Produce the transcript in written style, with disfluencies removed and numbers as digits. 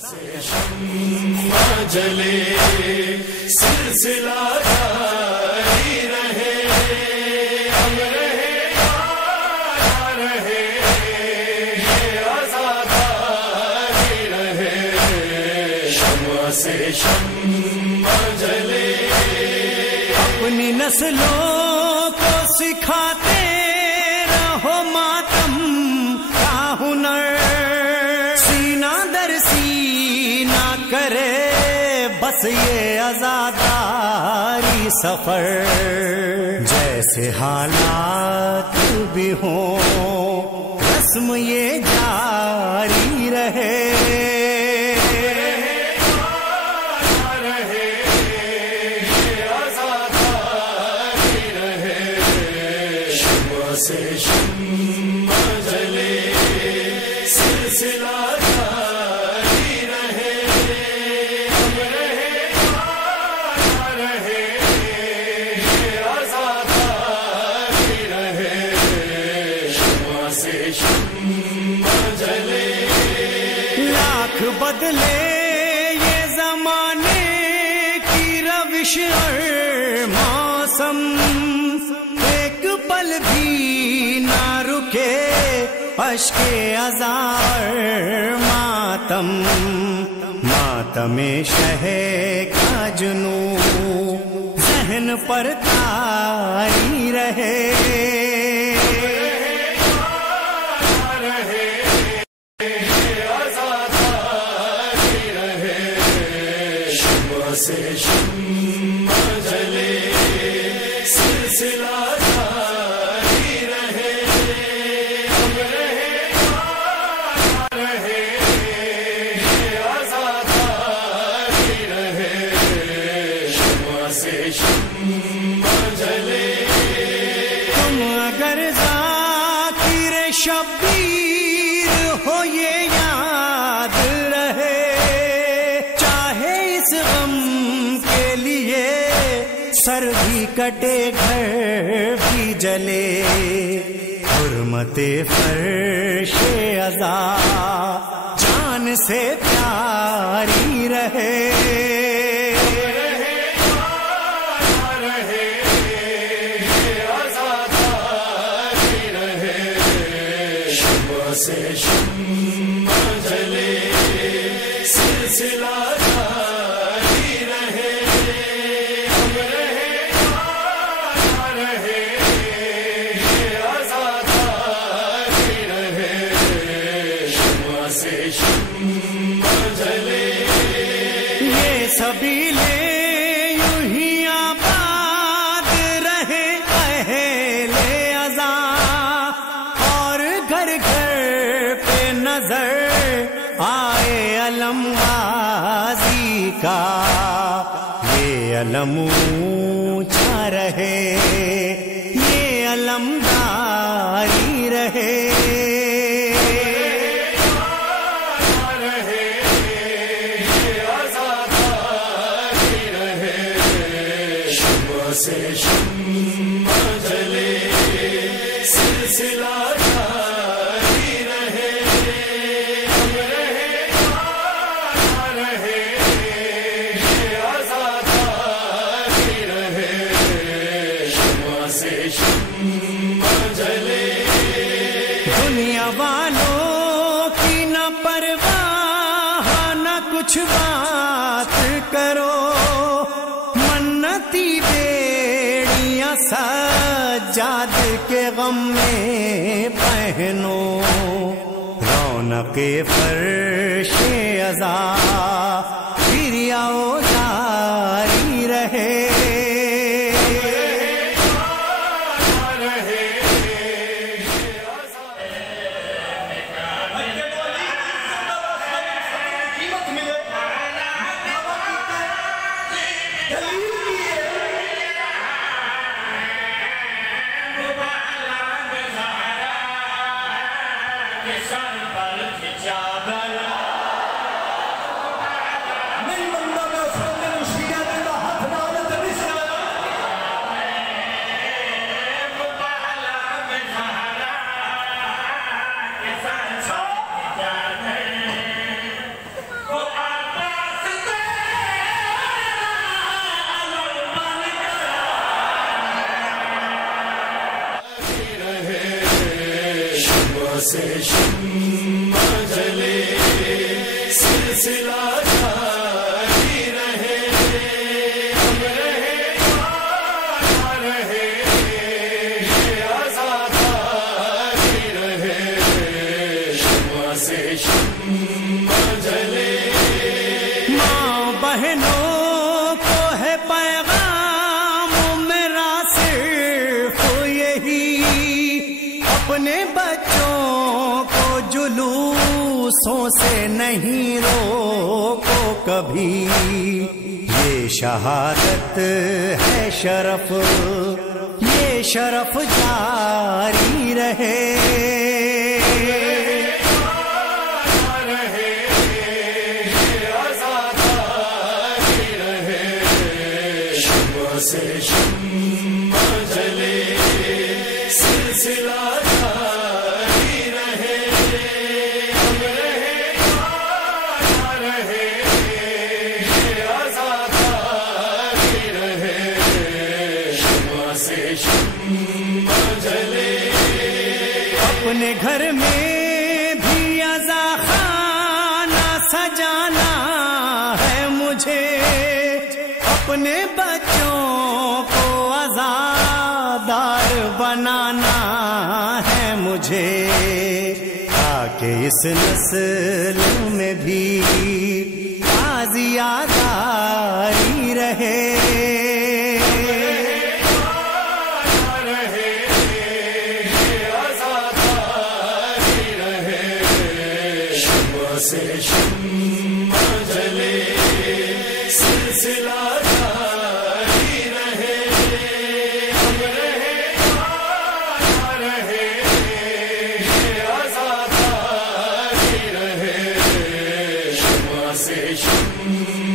شمع جلے سلسلہ جاری رہے، ہم رہے یا رہے یہ عزاداری رہے، شمع سے شمع جلے، اپنی نسلوں کو سکھاتے رہو ماتم کا ہنر، سینہ در سینہ کرے بس یہ عزاداری سفر، جیسے حالات بھی ہوں رسم یہ جاری رہے، سے شمع جلے سلسلہ جاری رہے، ہم رہے یا رہے یہ عزاداری رہے، شمع سے شمع جلے، لاکھ بدلے یہ زمانے کی روش اور موسم، ایک پل بھی نہ رکے اشک عزا ماتم، ماتم شہ کا جنوں ذہن پر تاری رہے، سے شمع جلے سلسلہ جاری رہے، ہم رہے یا رہے یہ عزاداری رہے، شمع سے شمع جلے، تم اگر ذاکر شبیر ہو یہ یاد رہے، چاہے اس غم کے لیے سر بھی کٹے گھر بھی جلے، حرمت فرش عزا جان سے پیاری رہے، سے شمع جلے سلسلہ جاری رہے، ہم رہے یا رہے یہ عزاداری رہے، شمع سے شمع جلے، یہ سبیلے یوں ہی آباد رہے اہل عزا، اور گھر گھر پہ نظر آئے علم غازی کا، یہ علم اونچا رہے یہ علمداری رہے، سے شمع جلے سلسلہ جاری رہے، ہم رہے یا رہے یہ عزاداری رہے، شمع سے شمع جلے، دنیا والوں کی نہ پرواہ نہ کچھ بات کرو، منتی بیڑیاں سجاد کے غم میں پہنو، رونق فرش عزا پھر آؤ جاری رہے، ہونسوں سے نہیں روکو کبھی، یہ شہادت ہے شرف، یہ شرف جاری رہے۔ سے شمع جلے سلسلہ جاری رہے، اب رہے یا رہے یہ آزاد جاری رہے۔ شمع سے شمع جلے، اپنے گھر میں بھی عزا خانہ سجانا ہے مجھے، اپنے بچوں کو عزادار بنانا ہے مجھے، تاکہ اس نسل میں بھی تازیاداری رہے۔ سے شمع جلے سلسلہ جاری رہے، اب رہے یا رہے یہ آزاد جاری رہے۔ شمع سے شمع